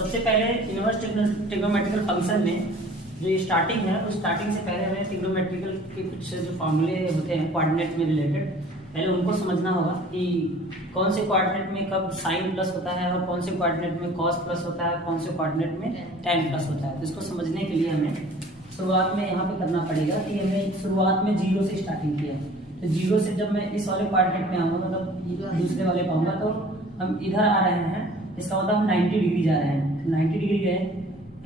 सबसे पहले inverse trigonometrical function में जो ये स्टार्टिंग है उस स्टार्टिंग से पहले हमें ट्रिग्नोमेट्रिकल के कुछ जो फॉर्मूले होते हैं कोऑर्डिनेट में रिलेटेड, पहले उनको समझना होगा कि कौन से कोऑर्डिनेट में कब साइन प्लस होता है और कौन से कोऑर्डिनेट में कॉस प्लस होता है, कौन से कोऑर्डिनेट में टेन प्लस होता है। तो इसको समझने के लिए हमें शुरुआत में यहाँ पे करना पड़ेगा कि हमें शुरुआत में जीरो से स्टार्टिंग किया है। तो जीरो से जब मैं इस वाले कोऑर्डिनेट में आऊँगा मतलब दूसरे वाले पाऊंगा तो हम इधर आ रहे हैं, इसका मतलब हम 90 डिग्री जा रहे हैं। 90 डिग्री गए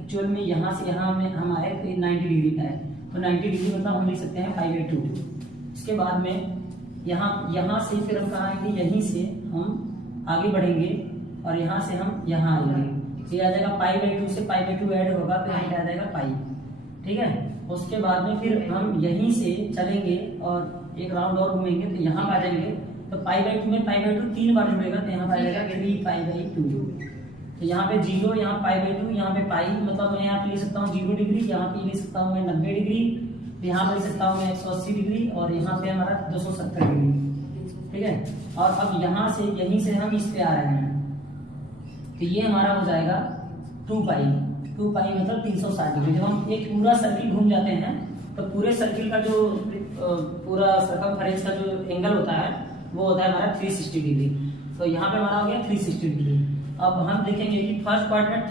एक्चुअल में यहाँ से यहाँ में हम आए तो 90 डिग्री का है, तो 90 डिग्री मतलब हम लिख सकते हैं π/2। इसके बाद में यहाँ से फिर हम कहाँ आएंगे, यहीं से हम आगे बढ़ेंगे और यहाँ से हम यहाँ आएंगे। ये आ जाएगा π/2 से π/2 ऐड होगा तो यहाँ पे आ जाएगा पाई, ठीक है। उसके बाद में फिर हम यहीं से चलेंगे और एक राउंड और घूमेंगे तो यहाँ आ जाएंगे। तो π/2 में π/2 3 बार जुड़ेगा तो यहाँ पर आ जाएगा 3π/2। तो यहाँ पे 0, यहाँ π/2, यहाँ पे पाई, मतलब मैं यहाँ पे ले सकता हूँ 0 डिग्री, यहाँ पे ले सकता हूँ मैं 90 डिग्री, यहाँ पे ले सकता हूँ मैं 180 डिग्री और यहाँ पे हमारा 270 डिग्री, ठीक है। और अब यहाँ से यहीं से हम इस पे आ रहे हैं तो ये हमारा हो जाएगा 2π मतलब 360 डिग्री। जब हम एक पूरा सर्किल घूम जाते हैं तो पूरे सर्किल का जो पूरा सर्कमफेरेंस का जो एंगल होता है वो होता है हमारा 360 डिग्री। तो यहाँ पे हमारा हो गया 360 डिग्री। अब हम देखेंगे कि फर्स्ट क्वाड्रेंट,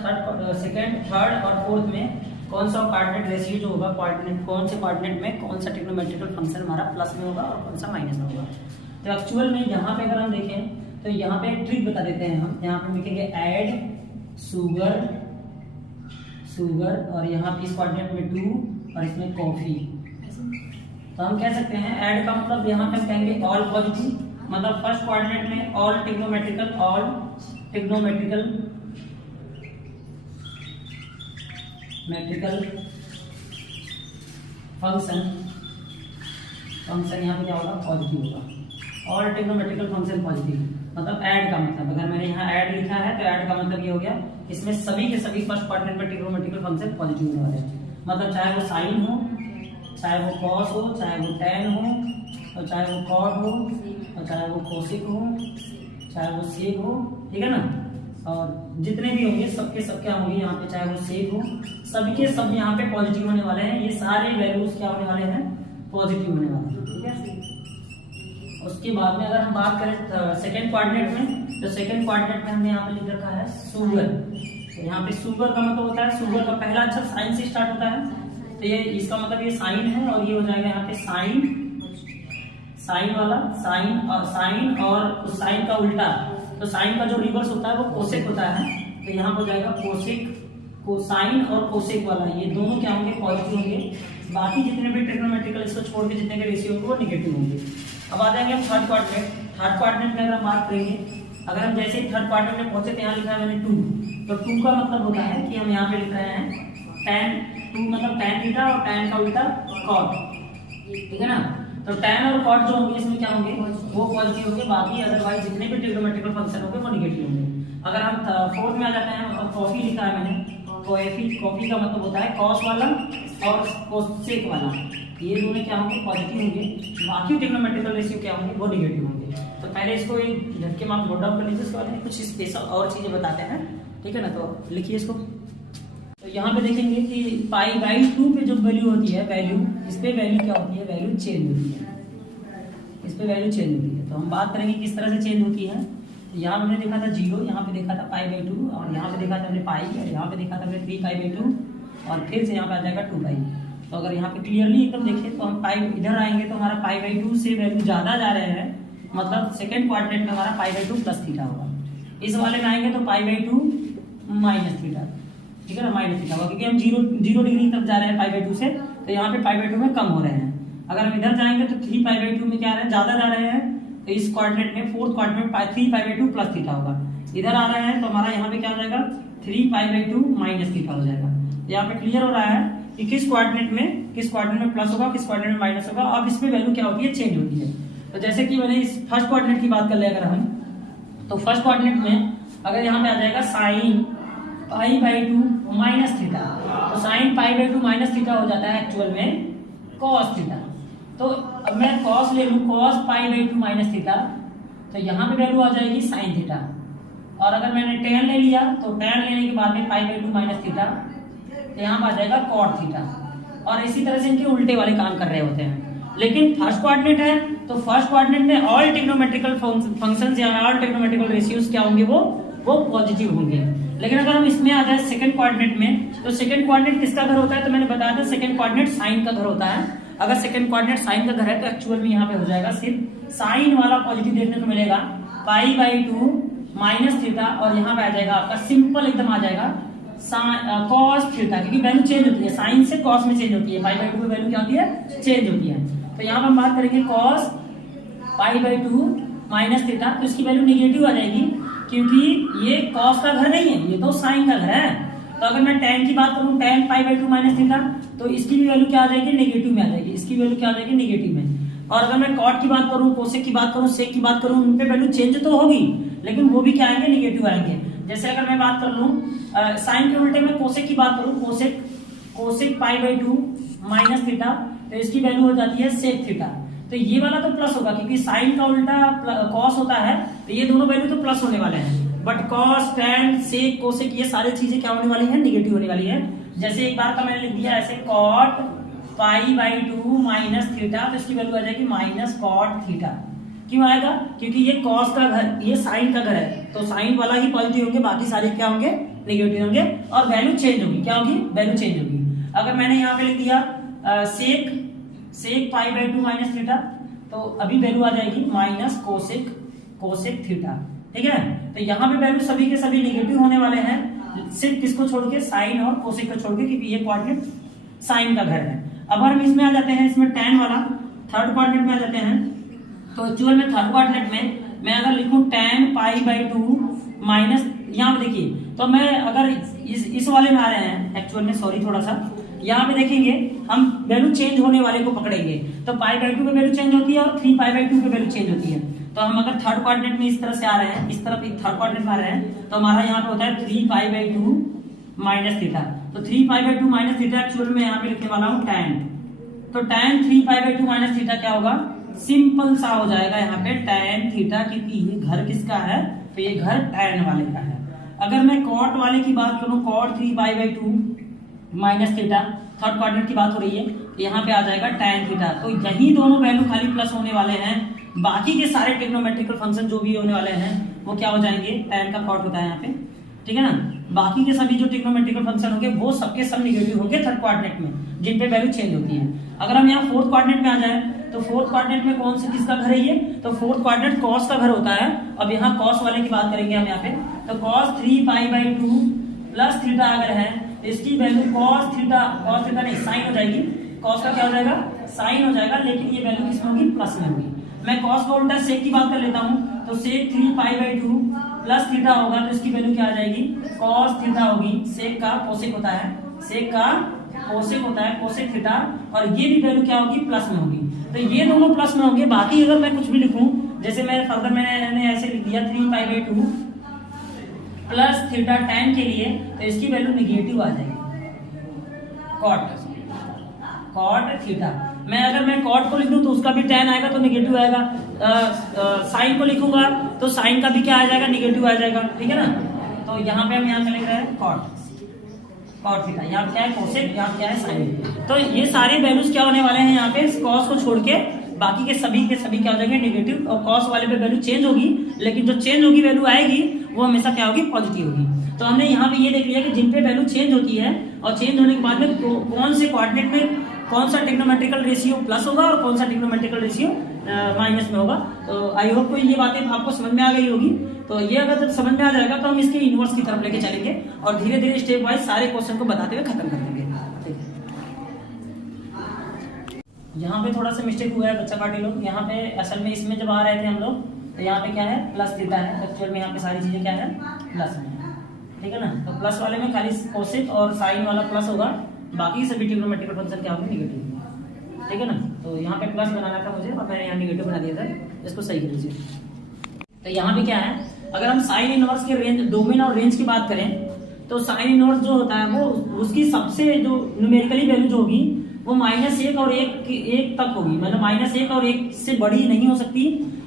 सेकंड, थर्ड और फोर्थ में कौन सा कोऑर्डिनेट रेशियो जो होगा, कोऑर्डिनेट कौन से कोऑर्डिनेट में कौन सा ट्रिग्नोमेट्रिकल फंक्शन हमारा प्लस में होगा और कौन सा माइनस में होगा। तो एक्चुअल में यहाँ पे अगर हम देखें तो यहाँ पे एक ट्रिक बता देते हैं हम। यहाँ पे लिखेंगे ऐड शुगर और यहाँ पे इस कोऑर्डिनेट में 2 और इसमें कॉफी। तो हम कह सकते हैं ऐड का मतलब यहाँ पे हम कहेंगे ऑल पॉजिटिव, मतलब फर्स्ट कोऑर्डिनेट में ऑल ट्रिग्नोमेट्रिकल फंक्शन यहाँ पे क्या होगा, पॉजिटिव होगा। ऑल ट्रिग्नोमेट्रिकल फंक्शन पॉजिटिव मतलब ऐड का मतलब, अगर मैंने यहाँ ऐड लिखा है तो ऐड का मतलब ये हो गया इसमें सभी के सभी फर्स्ट कोऑर्डिनेट में ट्रिग्नोमेट्रिकल फंक्शन पॉजिटिव होने वाले हैं। मतलब चाहे वो साइन हो, चाहे वो कॉस हो, चाहे वो टेन हो और चाहे वो कॉट हो और चाहे वो कोसिक हो, चाहे वो सेक हो, ठीक है ना। और जितने भी होंगे सबके सब क्या होंगे यहाँ पे, चाहे वो सेक हो, सभी के सब यहाँ पे पॉजिटिव होने वाले हैं। ये सारे वैल्यूज क्या होने वाले हैं, पॉजिटिव होने वाले हैं, ठीक है। उसके बाद में अगर हम बात करें सेकंड कोऑर्डिनेट में, तो सेकंड कोऑर्डिनेट में हमने यहाँ पे लिख रखा है शुगर। तो यहाँ पे शुगर का मतलब होता है, शुगर का पहला अक्षर साइन से स्टार्ट होता है तो ये इसका मतलब ये साइन है और ये हो जाएगा यहाँ पे साइन वाला साइन और उस साइन का उल्टा। तो साइन का जो रिवर्स होता है वो कोसेक होता है, तो यहाँ पर जाएगा कोसेक, कोसाइन और कोसेक वाला, ये दोनों क्या होंगे, पॉजिटिव होंगे। बाकी जितने भी ट्रिग्नोमेट्रिकल इसको छोड़ के जितने के रेशियो होंगे वो निगेटिव होंगे। अब आ जाएंगे थर्ड कोऑर्डिनेट में अगर हम बात करेंगे, अगर हम जैसे ही थर्ड कोऑर्डिनेट में पहुंचे तो यहाँ लिखा है मैंने 2, तो 2 का मतलब होता है कि हम यहाँ पे लिख रहे हैं tan 2 मतलब tan थीटा और tan का उल्टा cot, ठीक है ना। तो tan और cot जो होंगे इसमें क्या होंगे, वो पॉजिटिव होंगे, बाकी अदरवाइज जितने भी ट्रिग्नोमेट्रिकल फंक्शन होंगे वो निगेटिव होंगे। अगर हम फोर्थ में आ जाते हैं और कॉफी लिखा है मैंने, कॉफी का मतलब होता है कॉस वाला और कोसेक वाला, ये दोनों क्या होंगे, पॉजिटिव होंगे, बाकी ट्रिग्नोमेट्रिकल रेशियो क्या होंगे, वो निगेटिव होंगे। तो पहले इसको एक झटके में नोट डाउन कर लीजिए, उसके बाद कुछ स्पेशल और चीजें बताते हैं, ठीक है ना। तो लिखिए इसको। तो यहाँ पे देखेंगे कि π/2 पे जो वैल्यू होती है, वैल्यू इस पे वैल्यू क्या होती है, वैल्यू चेंज होती है, इस पे वैल्यू चेंज होती है। तो हम बात करेंगे किस तरह से चेंज होती है। तो यहाँ हमने देखा था 0, यहाँ पे देखा था π/2 और यहाँ पे देखा था हमने पाई और यहाँ पे देखा था हमने 3π/2 और फिर से यहाँ पे आ जाएगा 2π। तो अगर यहाँ पे क्लियरली एकदम देखें तो हम पाई इधर आएंगे तो हमारा π/2 से वैल्यू ज्यादा जा रहे हैं, मतलब सेकेंड क्वाड्रेंट में हमारा π/2 प्लस थीटा होगा। इस वाले में आएंगे तो π/2 माइनस थीटा, ठीक है ना, माइनस थीटा होगा, क्योंकि हम 0 डिग्री तक जा रहे हैं π/2 से, तो यहाँ पे π/2 में कम हो रहे हैं। अगर हम इधर जाएंगे तो 3π/2 में क्या आ रहे हैं, ज्यादा जा रहे हैं, तो इस क्वाड्रेंट में फोर्थ क्वाड्रेंट में 3π/2 प्लस थीटा होगा। इधर आ रहे हैं तो हमारा यहाँ पे क्या हो जाएगा, 3π/2 माइनस थीटा हो जाएगा। यहाँ पे क्लियर हो रहा है कि किस क्वाड्रेंट में प्लस होगा, किस क्वाड्रेंट में माइनस होगा। अब इसमें वैल्यू क्या होती है, चेंज होती है। तो जैसे कि मैंने इस फर्स्ट क्वाड्रेंट की बात कर ले अगर हम, तो फर्स्ट क्वाड्रेंट में अगर यहाँ पे आ जाएगा साइन π/2 माइनस थीटा, तो साइन π/2 माइनस थीटा हो जाता है एक्चुअल में कॉस थीटा। तो अब मैं कॉस ले लूं, कॉस π/2 माइनस थीटा, तो यहाँ पे वैल्यू आ जाएगी साइन थीटा और अगर मैंने tan ले लिया तो tan लेने के बाद में पाई बाई 2 माइनस थीटा, तो यहाँ पर आ जाएगा cot थीटा। और इसी तरह से इनके उल्टे वाले काम कर रहे होते हैं। लेकिन फर्स्ट कोऑर्डिनेट है तो फर्स्ट कोऑर्डिनेट में ऑल ट्रिग्नोमेट्रिकल फंक्शंस या ऑल ट्रिग्नोमेट्रिकल रेशियोज क्या होंगे, वो पॉजिटिव होंगे। लेकिन अगर हम इसमें आ जाए सेकंड कोऑर्डिनेट में, तो सेकंड कोऑर्डिनेट किसका घर होता है, तो मैंने बताया था सेकंड कोऑर्डिनेट साइन का घर होता है। अगर सेकंड कोऑर्डिनेट साइन का घर है तो एक्चुअल में यहाँ पे हो जाएगा सिर्फ साइन वाला पॉजिटिव देखने को मिलेगा, पाई बाई 2 माइनस थीटा, और यहाँ पे आ जाएगा आपका सिंपल एकदम आ जाएगा कॉस थीटा, क्योंकि वैल्यू चेंज होती है, साइन से कॉस में चेंज होती है, पाई बाई 2 में वैल्यू क्या होती है, चेंज होती है। तो यहाँ पर हम बात करेंगे cos pi by 2 minus theta, तो इसकी वैल्यू निगेटिव आ जाएगी, क्योंकि ये कॉस का घर नहीं है, ये तो साइन का घर है। तो अगर मैं tan की बात करूं, tan pi by 2 minus theta, तो इसकी भी वैल्यू क्या आ जाएगी, नेगेटिव में आ जाएगी, इसकी वैल्यू क्या आ जाएगी, नेगेटिव में। और अगर मैं कॉट की बात करूं, कोसेक की बात करूं, सेक की बात करूं, उन पे वैल्यू चेंज तो होगी, लेकिन वो भी क्या आएंगे, नेगेटिव आएंगे। जैसे अगर मैं बात कर लूं साइन के उल्टे में कोसेक की बात करूं, cosec pi by 2 minus theta, तो इसकी वैल्यू हो जाती है सेक थीटा। तो ये वाला तो प्लस होगा, क्योंकि साइन का उल्टा कॉस होता है, तो ये दोनों वैल्यू तो प्लस होने वाले हैं। But cos, tan, sec, cosec, ये सारी चीजें क्या होने वाली है, निगेटिव होने वाली है। जैसे एक बार का मैंने लिख दिया ऐसे cot pi by 2 minus theta, तो इसकी वैल्यू आ जाएगी माइनस कॉट थीटा। क्यों आएगा, क्योंकि ये कॉस का घर, ये साइन का घर है, तो साइन वाला ही पॉजिटिव होंगे, बाकी सारे क्या होंगे, निगेटिव होंगे, और वैल्यू चेंज होगी। क्या होगी, वैल्यू चेंज होगी। अगर मैंने यहाँ पे लिख दिया सेक पाई बाई 2 माइनस थीटा, तो अभी वैल्यू आ जाएगी माइनस कोसेक थीटा, ठीक है। तो यहाँ पे वैल्यू सभी के सभी निगेटिव होने वाले हैं, सिर्फ किसको छोड़ के, साइन और कोसेक को छोड़ के, क्योंकि ये कोऑर्डिनेट साइन का घर है। अब हम इसमें आ जाते हैं, इसमें tan वाला थर्ड कोऑर्डिनेट में आ जाते हैं। तो एक्चुअल में थर्ड कोऑर्डिनेट में मैं अगर लिखूं tan पाई बाई 2 माइनस, यहाँ पे देखिए, तो मैं अगर इस वाले में आ रहे हैं एक्चुअल में, सॉरी थोड़ा सा, यहाँ पे देखेंगे हम वैल्यू चेंज होने वाले को पकड़ेंगे, तो पाई बाई 2 पे वैल्यू चेंज होती है और 3 पाई बाई 2 पे वैल्यू चेंज होती है। तो हम अगर थर्ड कोऑर्डिनेट में इस तरह से आ रहे हैं, इस तरफ थर्ड कोऑर्डिनेट में आ रहे हैं, तो हमारा यहाँ पे होता है 3 पाई बाई 2 माइनस थीटा। तो 3 pi by 2 minus theta actual में यहाँ पे लिखने वाला हूँ tan। तो tan 3 pi by 2 minus theta क्या होगा, सिंपल सा हो जाएगा यहाँ पे tan थीटा, क्योंकि ये घर किसका है, तो ये घर tan वाले का है। अगर मैं कॉट वाले की बात करूं, cot 3 pi by 2 minus theta, third coordinate की बात हो रही है, यहाँ पे आ जाएगा tan थीटा। तो यही दोनों वैल्यू खाली प्लस होने वाले हैं, बाकी के सारे ट्रिग्नोमेट्रिकल फंक्शन जो भी होने वाले हैं वो क्या हो जाएंगे, tan का कॉट होता है यहाँ पे, ठीक है ना। बाकी के सभी जो ट्रिग्नोमेट्रिकल फंक्शन होंगे वो सबके सब निगेटिव होंगे थर्ड कोऑर्डिनेट में, जिन पे वैल्यू चेंज होती है। अगर हम यहाँ फोर्थ कोऑर्डिनेट में आ जाए, तो फोर्थ कोऑर्डिनेट में कौन से किसका घर है ये, तो फोर्थ कोऑर्डिनेट कॉस का घर होता है। अब यहाँ कॉस वाले की बात करेंगे हम यहाँ पे, तो cos 3 pi by 2 plus theta अगर है, तो इसकी वैल्यू कॉस थीटा नहीं साइन हो जाएगी, कॉस का क्या हो जाएगा, साइन हो जाएगा, लेकिन ये वैल्यू किसमें होगी, प्लस में होगी। मैं कॉस का उल्टा सेक की बात कर लेता हूँ, तो सेक 3 पाई बाई 2 प्लस थीटा होगा, तो इसकी वैल्यू क्या आ जाएगी, कॉस थीटा होगी। सेक का कोसेक होता है, सेक का कोसेक होता है, कोसेक थीटा, और ये भी वैल्यू क्या होगी, प्लस में होगी। तो ये दोनों प्लस में होंगे। बाकी अगर मैं कुछ भी लिखूं, जैसे मैं फर्दर मैंने ऐसे लिख दिया 3 pi by 2 plus theta tan के लिए, तो इसकी वैल्यू निगेटिव आ जाएगी, कॉट थीटा। मैं कॉट को लिख दूं तो उसका भी tan आएगा तो निगेटिव आएगा, साइन को लिखूंगा तो साइन का भी क्या आ जाएगा, निगेटिव आ जाएगा, ठीक है ना। तो यहाँ पे हम यहाँ लिख रहे हैं कॉट थीटा, यहाँ क्या है कोसेक, यहाँ क्या है साइन। तो ये सारे वैल्यूज क्या होने वाले हैं, यहाँ पे कॉस को छोड़ के बाकी के सभी क्या हो जाएंगे, नेगेटिव। और कॉस वाले पे वैल्यू चेंज होगी, लेकिन जो चेंज होगी वैल्यू आएगी वो हमेशा क्या होगी, पॉजिटिव होगी। तो हमने यहाँ पे ये देख लिया कि जिन पे वैल्यू चेंज होती है और चेंज होने के बाद में कौन से कोऑर्डिनेट में कौन सा ट्रिग्नोमेट्रिकल रेशियो प्लस होगा और कौन सा ट्रिग्नोमेट्रिकल रेशियो माइनस में होगा। तो आई होप को ये बातें आपको समझ में आ गई होगी। तो ये अगर समझ में आ जाएगा तो हम इसके इनवर्स की तरफ लेके चलेंगे और धीरे धीरे स्टेप वाइज सारे क्वेश्चन को बताते हुए खत्म कर देंगे। यहाँ पे थोड़ा सा मिस्टेक हुआ है बच्चा पार्टी लोग, यहाँ पे असल में इसमें जब आ रहे थे हम लोग तो यहाँ पे क्या है, प्लस थीटा है, एक्चुअल में यहाँ पे सारी चीजें क्या है, प्लस में, ठीक है ना। तो प्लस वाले में खाली कोसेक और साइन वाला प्लस होगा, बाकी सभी ट्रिग्नोमेट्रिकल फंक्शन क्या होंगे, निगेटिव, ठीक है ना। तो यहाँ पे प्लस बनाना था मुझे और मैंने यहाँ निगेटिव बना दिया था, इसको सही कर लीजिए। तो यहाँ पे क्या है, अगर हम साइन इनवर्स के रेंज, डोमेन और रेंज की बात करें तो साइन इनवर्स जो होता है वो उसकी सबसे जो न्यूमेरिकली वैल्यू जो होगी वो -1 और 1 तक होगी, मतलब -1 और 1 से बड़ी नहीं हो सकती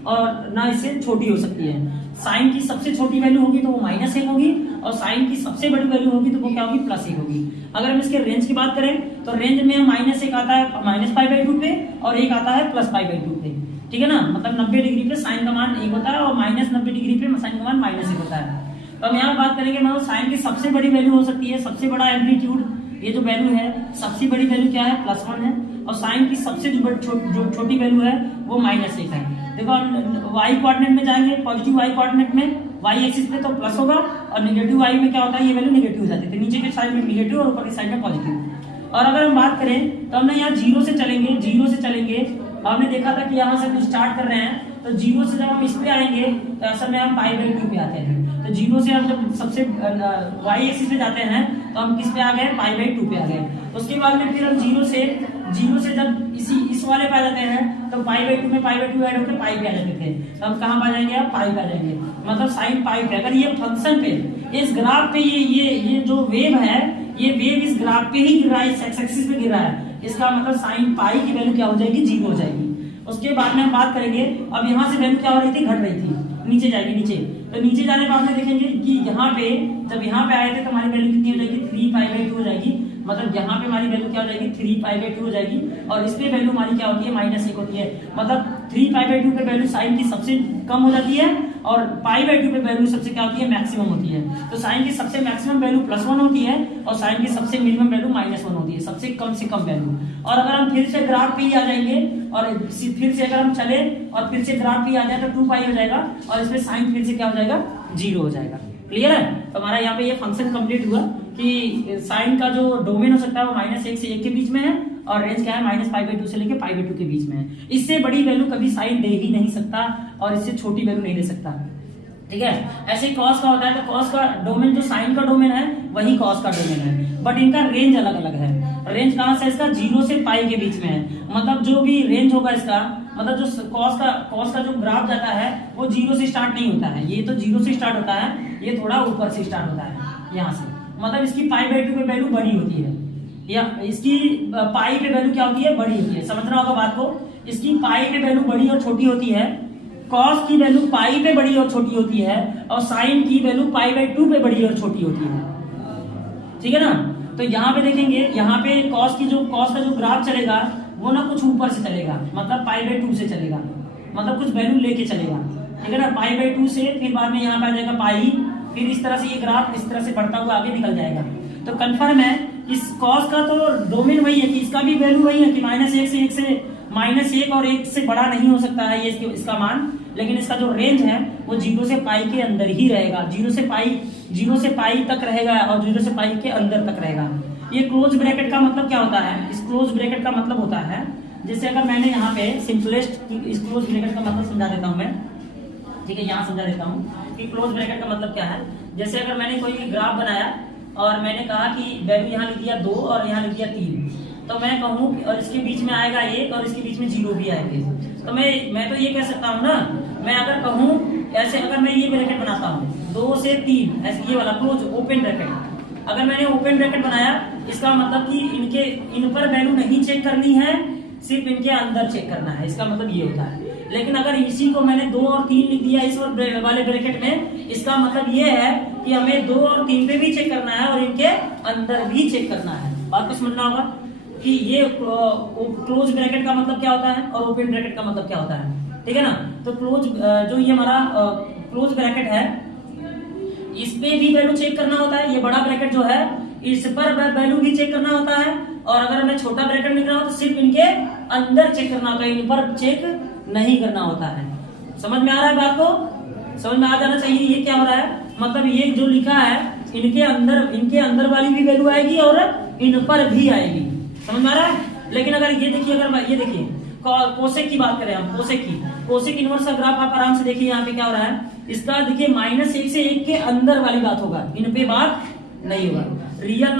और ना इससे छोटी हो सकती है। साइन की सबसे छोटी वैल्यू होगी तो वो -1 होगी, और साइन की सबसे बड़ी वैल्यू होगी तो वो क्या होगी, +1 होगी। अगर हम इसके रेंज की बात करें तो रेंज में -1 आता है -π/2 पे, और 1 आता है +π/2 पे, ठीक है ना। मतलब 90 डिग्री पे साइन का मान 1 होता है और -90 डिग्री पे साइन का मान -1 होता है। तो हम यहाँ बात करेंगे मतलब साइन की सबसे बड़ी वैल्यू हो सकती है, सबसे बड़ा एम्पलीट्यूड, ये जो वैल्यू है सबसे बड़ी वैल्यू क्या है, +1 है, और साइन की सबसे जो छोटी वैल्यू है वो -1 है। देखो y कोऑर्डिनेट में जाएंगे, पॉजिटिव y कोऑर्डिनेट में y एक्सिस पे तो प्लस होगा, और नेगेटिव y में क्या होता है, ये वैल्यू नेगेटिव हो जाती है, नीचे के साइड में नेगेटिव और ऊपर की साइड में पॉजिटिव। और अगर हम बात करें तो हमने यहाँ 0 से चलेंगे, हमने देखा था कि यहाँ से हम स्टार्ट कर रहे हैं, तो 0 से जब हम इस पे आएंगे तो असल में हम π/2 पे आते हैं। तो 0 से हम जब सबसे y एक्सिस पे जाते हैं तो हम किस पे आ गए, π/2 पे आ गए। उसके बाद में फिर हम 0 से जब इस वाले पे आ जाते हैं तो π/2 में π/2 ऐड होकर पाई पे आ जाते थे, तो हम कहाँ पे आ जाएंगे, आप पाई पे आ जाएंगे, मतलब साइन पाई पे। अगर ये फंक्शन पे, इस ग्राफ पे ये जो वेव है, ये वेव इस ग्राफ पे ही गिर रहा है, इस एक्स एक्सिस पे गिर रहा है, इसका मतलब साइन पाई की वैल्यू क्या हो जाएगी, 0 हो जाएगी। उसके बाद में हम बात करेंगे, अब यहाँ से वैल्यू क्या हो रही थी, घट रही थी, नीचे जाएगी नीचे, तो नीचे जाने के बाद में देखेंगे कि यहाँ पे जब यहाँ पे आए थे तो हमारी वैल्यू कितनी हो जाएगी, 3π/2 हो जाएगी, मतलब यहाँ पे हमारी वैल्यू क्या हो जाएगी, 3π/2 हो जाएगी, और इस पे वैल्यू हमारी क्या होती है, -1 होती है, मतलब 3π/2 पे वैल्यू साइन की सबसे कम हो जाती है, और π/2 पे वैल्यू सबसे क्या होती है, मैक्सिमम होती है। तो साइन की सबसे मैक्सिमम वैल्यू +1 होती है, और साइन की सबसे मिनिमम वैल्यू -1 होती है, सबसे कम वैल्यू। और अगर हम फिर से ग्राफ पे ही आ जाएंगे, और फिर से अगर हम चले और फिर से ग्राफ पे आ जाए तो 2π हो जाएगा, और इसमें साइन फिर से क्या हो जाएगा, 0 हो जाएगा। क्लियर है। तो हमारा यहाँ पे ये फंक्शन कंप्लीट हुआ कि साइन का जो डोमेन हो सकता है वो -1 से 1 के बीच में है, और रेंज क्या है, -π/2 से लेके π/2 के बीच में है। इससे बड़ी वैल्यू कभी साइन दे ही नहीं सकता, और इससे छोटी वैल्यू नहीं दे सकता, ठीक है। ऐसे कॉस का होता है, तो कॉस का डोमेन जो साइन का डोमेन है वही कॉस का डोमेन है, बट इनका रेंज अलग अलग है। रेंज कहाँ से, इसका 0 से π के बीच में है, मतलब जो भी रेंज होगा इसका, मतलब जो कॉस का जो ग्राफ जाता है वो 0 से स्टार्ट नहीं होता है, ये तो 0 से स्टार्ट होता है, ये थोड़ा ऊपर से स्टार्ट होता है यहाँ से, मतलब इसकी π/2 पे वैल्यू बड़ी होती है, या इसकी पाई पे वैल्यू क्या होती है, बड़ी होती है। समझना होगा बात को, इसकी पाई पे वैल्यू बड़ी और छोटी होती है, कॉस की वैल्यू पाई पे बड़ी और छोटी होती है, और साइन की वैल्यू π/2 पे बड़ी और छोटी होती है, ठीक है ना। तो यहाँ पे देखेंगे, यहाँ पे कॉस का जो ग्राफ चलेगा वो ना कुछ ऊपर से चलेगा, मतलब π/2 से चलेगा, मतलब कुछ वैल्यू लेके चलेगा, ठीक है ना। π/2 से फिर बाद में यहाँ पे आ जाएगा पाई, फिर इस तरह से ये ग्राफ इस तरह से बढ़ता हुआ आगे निकल जाएगा। तो कंफर्म है इस कॉस का तो डोमेन वही है कि इसका भी वैल्यू वही है कि -1 से 1 से -1 और 1 से बड़ा नहीं हो सकता है ये इसका मान, लेकिन इसका जो रेंज है वो 0 से पाई के अंदर ही रहेगा, 0 से पाई तक रहेगा, और 0 से पाई के अंदर तक रहेगा। ये क्लोज ब्रैकेट का मतलब क्या होता है, इस क्लोज ब्रैकेट का मतलब होता है, जैसे अगर मैंने यहाँ पे सिंपलेस्ट इस क्लोज ब्रैकेट का मतलब समझा देता हूँ मैं, ठीक है, यहाँ समझा देता हूँ कि क्लोज ब्रैकेट का मतलब क्या है। जैसे अगर मैंने कोई ग्राफ बनाया और मैंने कहा कि वैल्यू यहाँ लिख दिया 2 और यहाँ लिख दिया 3, तो मैं कहूँ और इसके बीच में आएगा 1 और इसके बीच में 0 भी आएंगे, तो मैं तो ये कह सकता हूँ ना, मैं अगर कहूँ ऐसे, अगर मैं ये ब्रैकेट बनाता हूँ 2 से 3 ऐसे, ये वाला क्लोज ओपन ब्रैकेट, अगर मैंने ओपन ब्रैकेट बनाया, इसका मतलब कि इन पर वैल्यू नहीं चेक करनी है, सिर्फ इनके अंदर चेक करना है, इसका मतलब ये होता है। लेकिन अगर इसी को मैंने 2 और 3 लिख दिया इस वाले ब्रैकेट में, इसका मतलब ये है कि हमें 2 और 3 पे भी चेक करना है और इनके अंदर भी चेक करना है। बात को समझना होगा कि ये क्लोज ब्रैकेट का मतलब क्या होता है और ओपन ब्रैकेट का मतलब क्या होता है, ठीक है ना। तो क्लोज जो ये हमारा क्लोज ब्रैकेट है, इस पे भी वैल्यू चेक करना होता है, ये बड़ा ब्रैकेट जो है इस पर वैल्यू भी चेक करना होता है, और अगर हमें छोटा ब्रैकेट लिखना हो तो सिर्फ इनके अंदर चेक करना होता है, इन पर चेक नहीं करना होता है। समझ में आ रहा है बात को, समझ में आ जाना चाहिए ये क्या हो रहा है, मतलब ये जो लिखा है इनके अंदर वाली भी वैल्यू आएगी और इन पर भी आएगी, समझ में आ रहा है। लेकिन अगर ये देखिए कोसेक की बात करें हम, कोसेक इनवर्स का ग्राफ आप आराम से देखिए, यहाँ पे क्या हो रहा है, इसका देखिए -1 से 1 के अंदर वाली बात होगा, इन पे बात नहीं होगा। रियल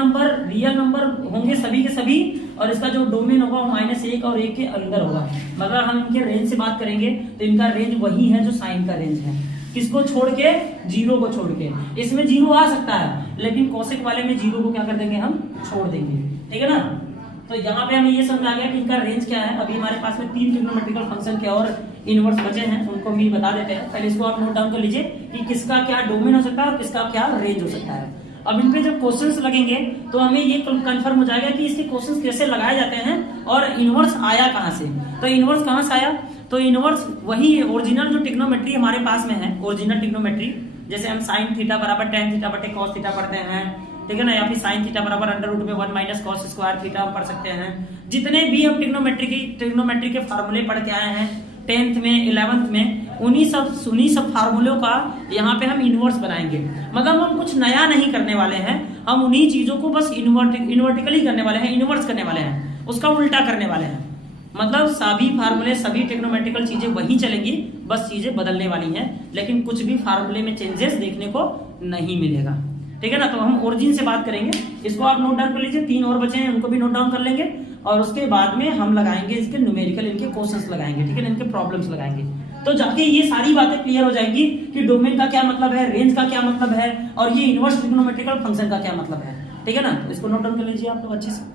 नंबर होंगे सभी के सभी, और इसका जो डोमेन होगा वो -1 और 1 के अंदर होगा। मगर हम इनके रेंज से बात करेंगे तो इनका रेंज वही है जो साइन का रेंज है, किसको छोड़ के, 0 को छोड़ के। इसमें 0 आ सकता है, लेकिन कोसेक वाले में 0 को क्या कर देंगे, हम छोड़ देंगे, ठीक है ना। तो यहाँ पे हमें ये समझ आ गया कि इनका रेंज क्या है। अभी हमारे पास में 3 ट्रिग्नोमेट्रिकल फंक्शन के और इनवर्स बचे हैं, उनको भी बता देते हैं। पहले इसको आप नोट डाउन कर लीजिए कि किसका क्या डोमेन हो सकता है और किसका क्या रेंज हो सकता है। अब इन पे जब क्वेश्चंस लगेंगे तो हमें ये कंफर्म हो जाएगा कि इसके क्वेश्चंस कैसे लगाए जाते हैं और इनवर्स आया कहाँ से। तो इनवर्स कहाँ से आया, तो इनवर्स वही ओरिजिनल जो ट्रिग्नोमेट्री हमारे पास में है, ओरिजिनल ट्रिग्नोमेट्री, जैसे हम साइन थीटा बराबर tan थीटा बटे cos थीटा पढ़ते हैं, ठीक है ना, या फिर साइन थीटा बराबर अंडर रूट में 1 माइनस कॉस स्क्वायर थीटा हम पढ़ सकते हैं। जितने भी हम ट्रिग्नोमेट्री के फार्मूले पढ़ के आए हैं 10th में 11th में, उन्हीं सब फार्मूलों का यहाँ पे हम इनवर्स बनाएंगे। मतलब हम कुछ नया नहीं करने वाले हैं, हम उन्हीं चीजों को बस इन्वर्टिकली करने वाले हैं, इनवर्स करने वाले हैं, उसका उल्टा करने वाले हैं। मतलब सभी फार्मूले सभी ट्रिग्नोमेट्रिकल चीजें वही चलेंगी, बस चीजें बदलने वाली हैं, लेकिन कुछ भी फार्मूले में चेंजेस देखने को नहीं मिलेगा, ठीक है ना। तो हम ओरिजिन से बात करेंगे, इसको आप नोट डाउन कर लीजिए। 3 और बचे हैं, उनको भी नोट डाउन कर लेंगे और उसके बाद में हम लगाएंगे इसके न्यूमेरिकल, इनके क्वेश्चंस लगाएंगे, ठीक है, इनके प्रॉब्लम्स लगाएंगे। तो जाके ये सारी बातें क्लियर हो जाएगी कि डोमेन का क्या मतलब है, रेंज का क्या मतलब है और ये इनवर्स ट्रिग्नोमेट्रिकल फंक्शन का क्या मतलब है, ठीक है ना। तो इसको नोट डाउन कर लीजिए आप लोग अच्छे से।